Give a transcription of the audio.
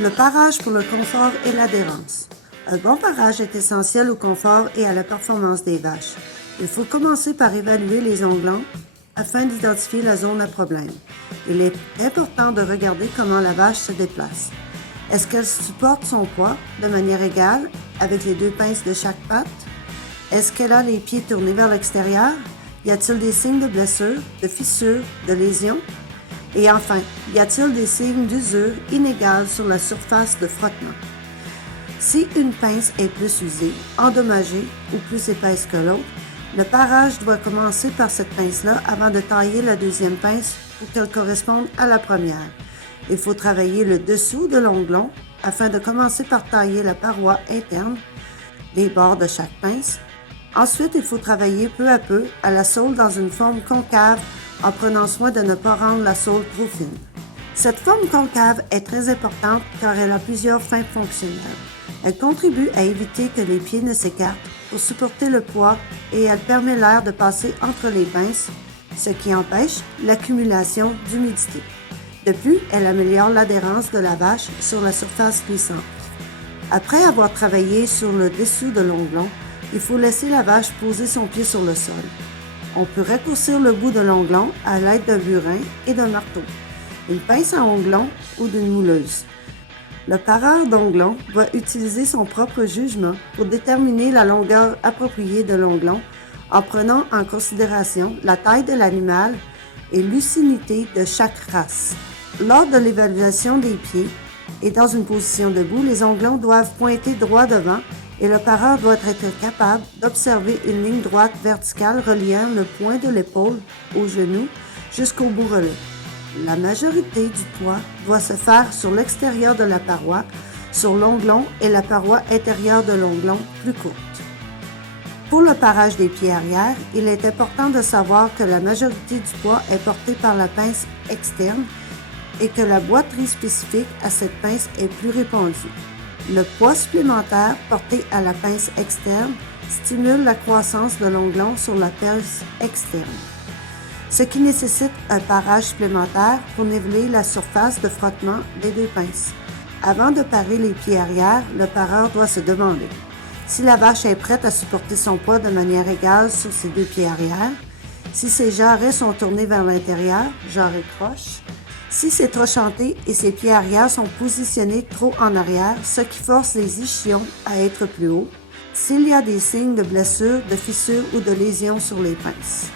Le parage pour le confort et l'adhérence. Un bon parage est essentiel au confort et à la performance des vaches. Il faut commencer par évaluer les onglons afin d'identifier la zone à problème. Il est important de regarder comment la vache se déplace. Est-ce qu'elle supporte son poids de manière égale avec les deux pinces de chaque patte? Est-ce qu'elle a les pieds tournés vers l'extérieur? Y a-t-il des signes de blessure, de fissure, de lésion? Et enfin, y a-t-il des signes d'usure inégale sur la surface de frottement? Si une pince est plus usée, endommagée ou plus épaisse que l'autre, le parage doit commencer par cette pince-là avant de tailler la deuxième pince pour qu'elle corresponde à la première. Il faut travailler le dessous de l'onglon afin de commencer par tailler la paroi interne, les bords de chaque pince. Ensuite, il faut travailler peu à peu à la sole dans une forme concave en prenant soin de ne pas rendre la sole trop fine. Cette forme concave est très importante car elle a plusieurs fins fonctionnelles. Elle contribue à éviter que les pieds ne s'écartent pour supporter le poids et elle permet l'air de passer entre les pinces, ce qui empêche l'accumulation d'humidité. De plus, elle améliore l'adhérence de la vache sur la surface glissante. Après avoir travaillé sur le dessous de l'onglon, il faut laisser la vache poser son pied sur le sol. On peut raccourcir le bout de l'onglon à l'aide d'un burin et d'un marteau, une pince à onglon ou d'une mouleuse. Le pareur d'onglon va utiliser son propre jugement pour déterminer la longueur appropriée de l'onglon en prenant en considération la taille de l'animal et l'usinité de chaque race. Lors de l'évaluation des pieds et dans une position debout, les onglons doivent pointer droit devant et le pareur doit être capable d'observer une ligne droite verticale reliant le point de l'épaule au genou jusqu'au bourrelet. La majorité du poids doit se faire sur l'extérieur de la paroi, sur l'onglon et la paroi intérieure de l'onglon plus courte. Pour le parage des pieds arrière, il est important de savoir que la majorité du poids est porté par la pince externe et que la boiterie spécifique à cette pince est plus répandue. Le poids supplémentaire porté à la pince externe stimule la croissance de l'onglon sur la pince externe, ce qui nécessite un parage supplémentaire pour niveler la surface de frottement des deux pinces. Avant de parer les pieds arrière, le pareur doit se demander si la vache est prête à supporter son poids de manière égale sur ses deux pieds arrière, si ses jarrets sont tournés vers l'intérieur, jarrets croches, si c'est trop chanté et ses pieds arrière sont positionnés trop en arrière, ce qui force les ischions à être plus hauts, s'il y a des signes de blessure, de fissure ou de lésion sur les pinces.